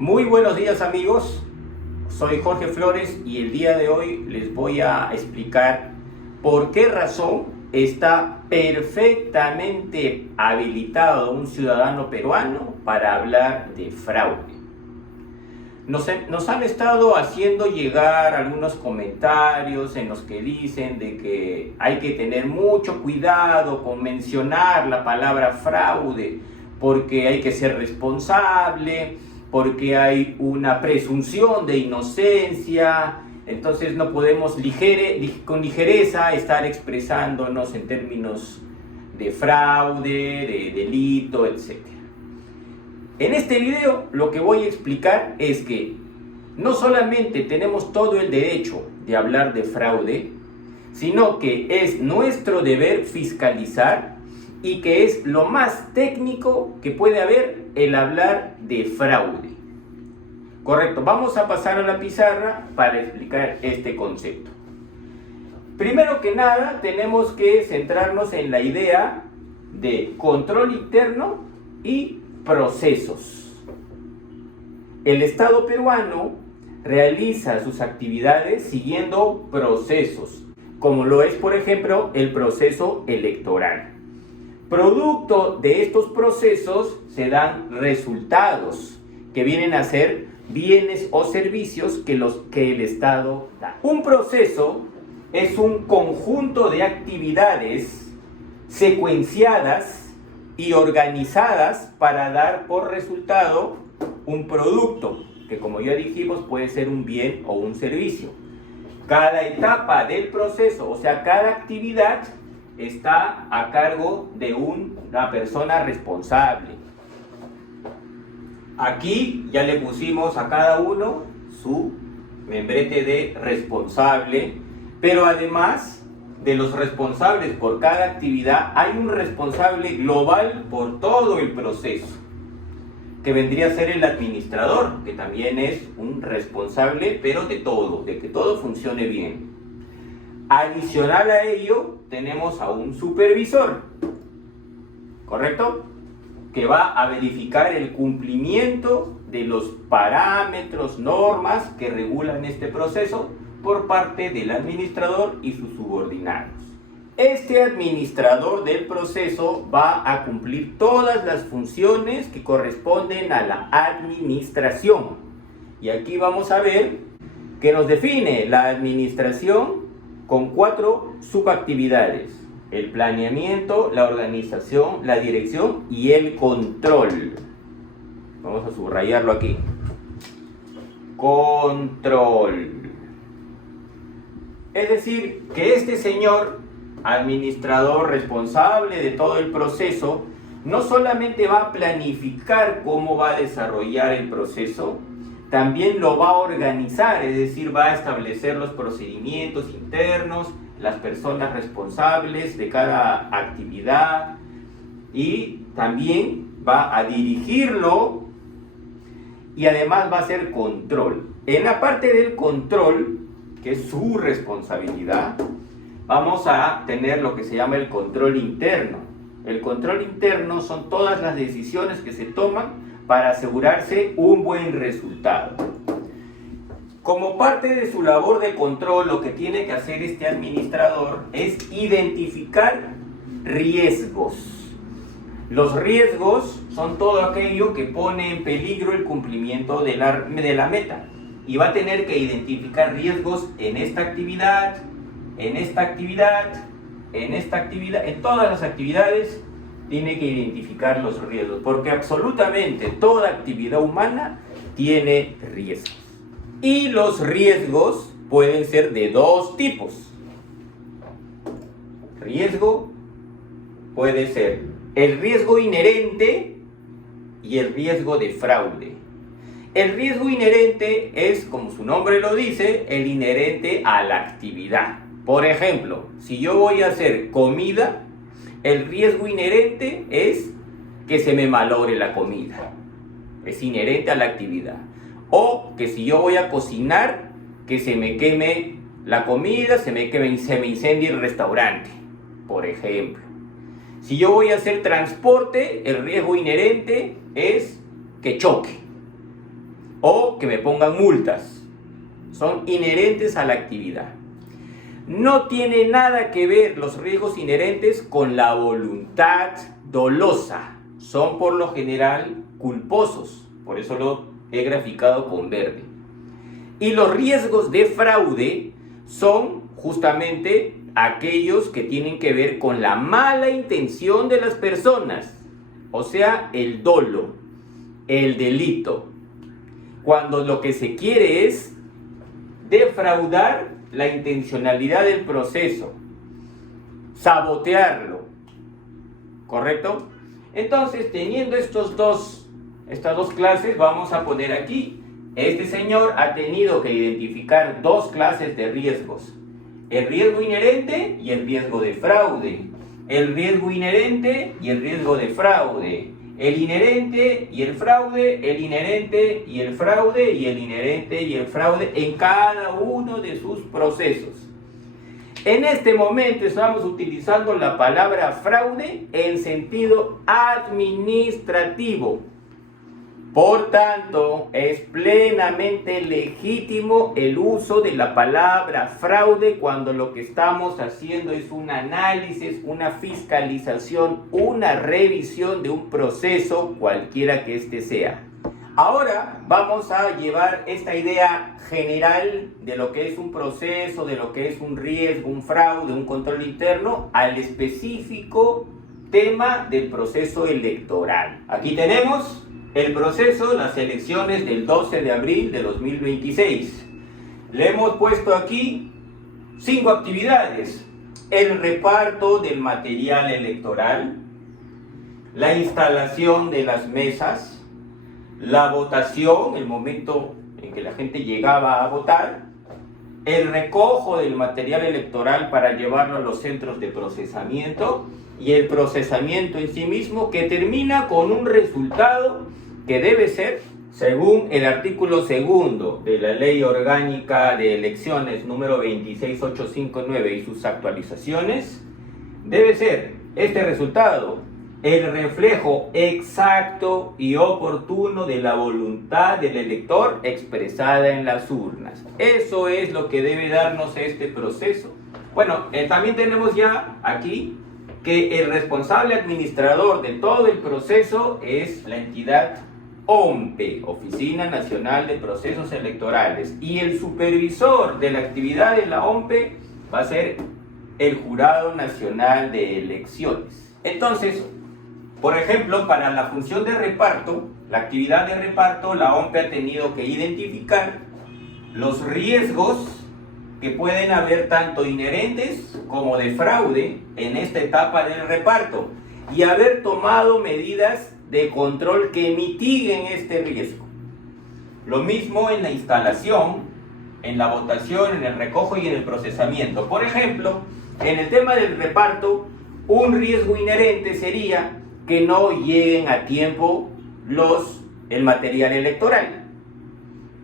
Muy buenos días amigos, soy Jorge Flores y el día de hoy les voy a explicar por qué razón está perfectamente habilitado un ciudadano peruano para hablar de fraude. Nos han estado haciendo llegar algunos comentarios en los que dicen de que hay que tener mucho cuidado con mencionar la palabra fraude porque hay que ser responsable, porque hay una presunción de inocencia, entonces no podemos con ligereza estar expresándonos en términos de fraude, de delito, etc. En este video lo que voy a explicar es que no solamente tenemos todo el derecho de hablar de fraude, sino que es nuestro deber fiscalizar y que es lo más técnico que puede haber el hablar de fraude. Correcto, vamos a pasar a la pizarra para explicar este concepto. Primero que nada, tenemos que centrarnos en la idea de control interno y procesos. El Estado peruano realiza sus actividades siguiendo procesos, como lo es, por ejemplo, el proceso electoral. Producto de estos procesos se dan resultados que vienen a ser bienes o servicios que el Estado da. Un proceso es un conjunto de actividades secuenciadas y organizadas para dar por resultado un producto, que como ya dijimos puede ser un bien o un servicio. Cada etapa del proceso, o sea, cada actividad está a cargo de una persona responsable. Aquí ya le pusimos a cada uno su membrete de responsable, pero además de los responsables por cada actividad, hay un responsable global por todo el proceso, que vendría a ser el administrador, que también es un responsable, pero de todo, de que todo funcione bien. Adicional a ello, tenemos a un supervisor, ¿correcto? Que va a verificar el cumplimiento de los parámetros, normas que regulan este proceso por parte del administrador y sus subordinados. Este administrador del proceso va a cumplir todas las funciones que corresponden a la administración. Y aquí vamos a ver que nos define la administración con 4 subactividades: el planeamiento, la organización, la dirección y el control. Vamos a subrayarlo aquí. Control. Es decir, que este señor administrador responsable de todo el proceso no solamente va a planificar cómo va a desarrollar el proceso, también lo va a organizar, es decir, va a establecer los procedimientos internos, las personas responsables de cada actividad y también va a dirigirlo y además va a hacer control. En la parte del control, que es su responsabilidad, vamos a tener lo que se llama el control interno. El control interno son todas las decisiones que se toman para asegurarse un buen resultado. Como parte de su labor de control, lo que tiene que hacer este administrador es identificar riesgos. Los riesgos son todo aquello que pone en peligro el cumplimiento de la meta. Y va a tener que identificar riesgos en esta actividad, en esta actividad, en esta actividad, en todas las actividades tiene que identificar los riesgos, porque absolutamente toda actividad humana tiene riesgos. Y los riesgos pueden ser de 2 tipos. Riesgo puede ser el riesgo inherente y el riesgo de fraude. El riesgo inherente es, como su nombre lo dice, el inherente a la actividad. Por ejemplo, si yo voy a hacer comida, el riesgo inherente es que se me malogre la comida. Es inherente a la actividad. O que si yo voy a cocinar, que se me queme la comida, se me incendie el restaurante, por ejemplo. Si yo voy a hacer transporte, el riesgo inherente es que choque. o que me pongan multas. Son inherentes a la actividad. No tiene nada que ver los riesgos inherentes con la voluntad dolosa. Son por lo general culposos. Por eso lo he graficado con verde. Y los riesgos de fraude son justamente aquellos que tienen que ver con la mala intención de las personas. O sea, el dolo, el delito. Cuando lo que se quiere es defraudar la intencionalidad del proceso, sabotearlo, ¿correcto? Entonces, teniendo estas dos clases, vamos a poner aquí, este señor ha tenido que identificar dos clases de riesgos, el riesgo inherente y el riesgo de fraude, el riesgo inherente y el riesgo de fraude, el inherente y el fraude, el inherente y el fraude, y el inherente y el fraude en cada uno de sus procesos. En este momento estamos utilizando la palabra fraude en sentido administrativo. Por tanto, es plenamente legítimo el uso de la palabra fraude cuando lo que estamos haciendo es un análisis, una fiscalización, una revisión de un proceso, cualquiera que éste sea. Ahora vamos a llevar esta idea general de lo que es un proceso, de lo que es un riesgo, un fraude, un control interno, al específico tema del proceso electoral. Aquí tenemos el proceso, las elecciones del 12 de abril de 2026. Le hemos puesto aquí 5 actividades: el reparto del material electoral, la instalación de las mesas, la votación, el momento en que la gente llegaba a votar, el recojo del material electoral para llevarlo a los centros de procesamiento y el procesamiento en sí mismo, que termina con un resultado que debe ser, según el artículo 2 de la Ley Orgánica de Elecciones número 26859 y sus actualizaciones, debe ser este resultado el reflejo exacto y oportuno de la voluntad del elector expresada en las urnas. Eso es lo que debe darnos este proceso. Bueno, también tenemos ya aquí que el responsable administrador de todo el proceso es la entidad OMPE, Oficina Nacional de Procesos Electorales, y el supervisor de la actividad de la OMPE va a ser el Jurado Nacional de Elecciones. Entonces, por ejemplo, para la función de reparto, la actividad de reparto, la OMPE ha tenido que identificar los riesgos que pueden haber tanto inherentes como de fraude en esta etapa del reparto y haber tomado medidas de control que mitiguen este riesgo. Lo mismo en la instalación, en la votación, en el recojo y en el procesamiento. Por ejemplo, en el tema del reparto, un riesgo inherente sería que no lleguen a tiempo el material electoral.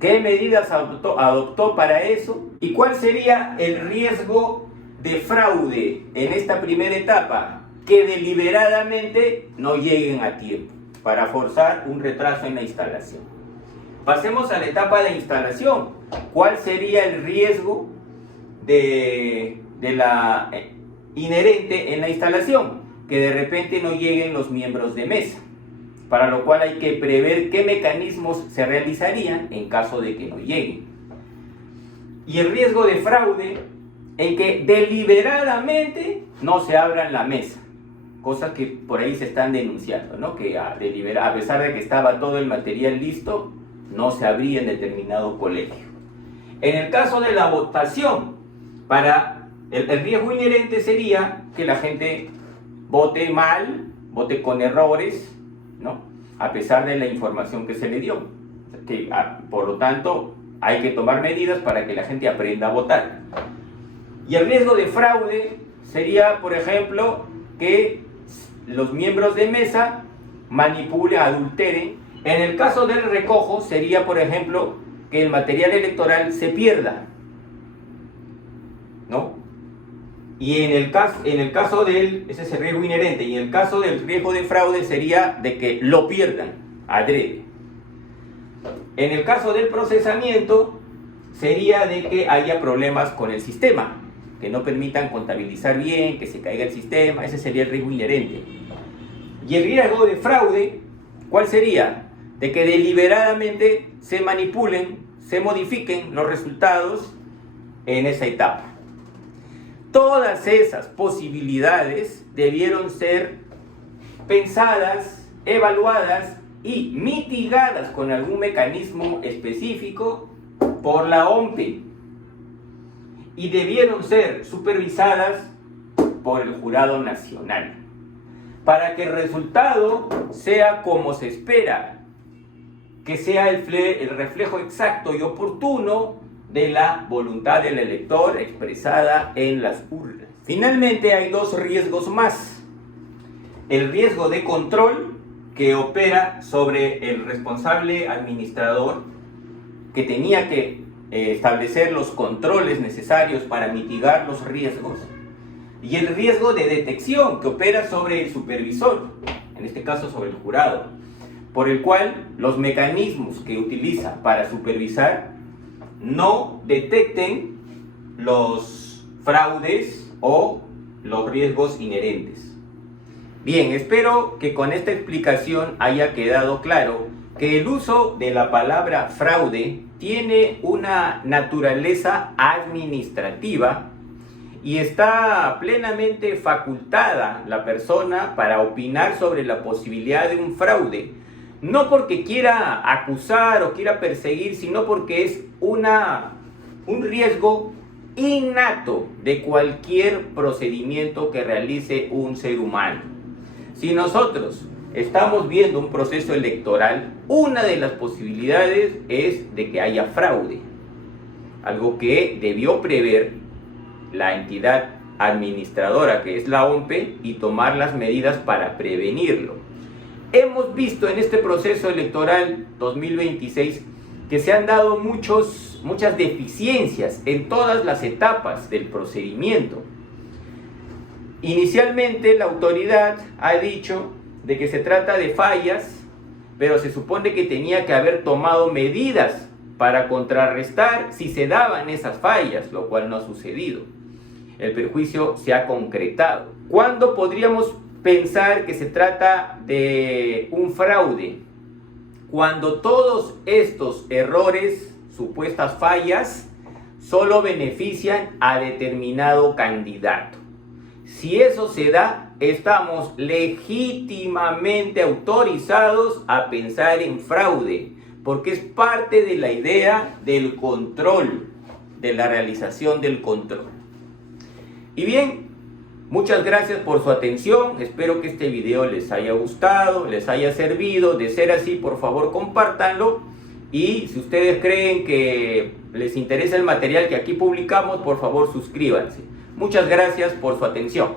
¿Qué medidas adoptó para eso? ¿Y cuál sería el riesgo de fraude en esta primera etapa? Que deliberadamente no lleguen a tiempo para forzar un retraso en la instalación. Pasemos a la etapa de instalación. ¿Cuál sería el riesgo de la inherente en la instalación? Que de repente no lleguen los miembros de mesa, para lo cual hay que prever qué mecanismos se realizarían en caso de que no lleguen. Y el riesgo de fraude en que deliberadamente no se abran la mesa, cosas que por ahí se están denunciando, ¿no? Que a pesar de que estaba todo el material listo, no se abría en determinado colegio. En el caso de la votación, para el riesgo inherente sería que la gente vote mal, vote con errores, ¿no? A pesar de la información que se le dio. Por lo tanto, hay que tomar medidas para que la gente aprenda a votar. Y el riesgo de fraude sería, por ejemplo, que los miembros de mesa manipulen, adulteren. En el caso del recojo sería, por ejemplo, que el material electoral se pierda, ¿no? Y en el caso ese es el riesgo inherente, y en el caso del riesgo de fraude sería de que lo pierdan adrede. En el caso del procesamiento, sería de que haya problemas con el sistema, que no permitan contabilizar bien, que se caiga el sistema. Ese sería el riesgo inherente. Y el riesgo de fraude, ¿cuál sería? De que deliberadamente se manipulen, se modifiquen los resultados en esa etapa. Todas esas posibilidades debieron ser pensadas, evaluadas y mitigadas con algún mecanismo específico por la OMPE, y debieron ser supervisadas por el Jurado Nacional, para que el resultado sea como se espera, que sea el reflejo exacto y oportuno de la voluntad del elector expresada en las urnas. Finalmente, hay dos riesgos más. El riesgo de control, que opera sobre el responsable administrador, que tenía que establecer los controles necesarios para mitigar los riesgos, y el riesgo de detección, que opera sobre el supervisor, en este caso sobre el jurado, por el cual los mecanismos que utiliza para supervisar no detecten los fraudes o los riesgos inherentes. Bien, espero que con esta explicación haya quedado claro que el uso de la palabra fraude tiene una naturaleza administrativa y está plenamente facultada la persona para opinar sobre la posibilidad de un fraude, no porque quiera acusar o quiera perseguir, sino porque es un riesgo innato de cualquier procedimiento que realice un ser humano. Si nosotros estamos viendo un proceso electoral, una de las posibilidades es de que haya fraude, algo que debió prever la entidad administradora, que es la OMPE, y tomar las medidas para prevenirlo. Hemos visto en este proceso electoral 2026 que se han dado muchas deficiencias en todas las etapas del procedimiento. Inicialmente la autoridad ha dicho de que se trata de fallas, pero se supone que tenía que haber tomado medidas para contrarrestar si se daban esas fallas, lo cual no ha sucedido. El perjuicio se ha concretado. ¿Cuándo podríamos pensar que se trata de un fraude? Cuando todos estos errores, supuestas fallas, solo benefician a determinado candidato. Si eso se da, estamos legítimamente autorizados a pensar en fraude, porque es parte de la idea del control, de la realización del control. Y bien, muchas gracias por su atención. Espero que este video les haya gustado, les haya servido. De ser así, por favor, compártanlo. Y si ustedes creen que les interesa el material que aquí publicamos, por favor, suscríbanse. Muchas gracias por su atención.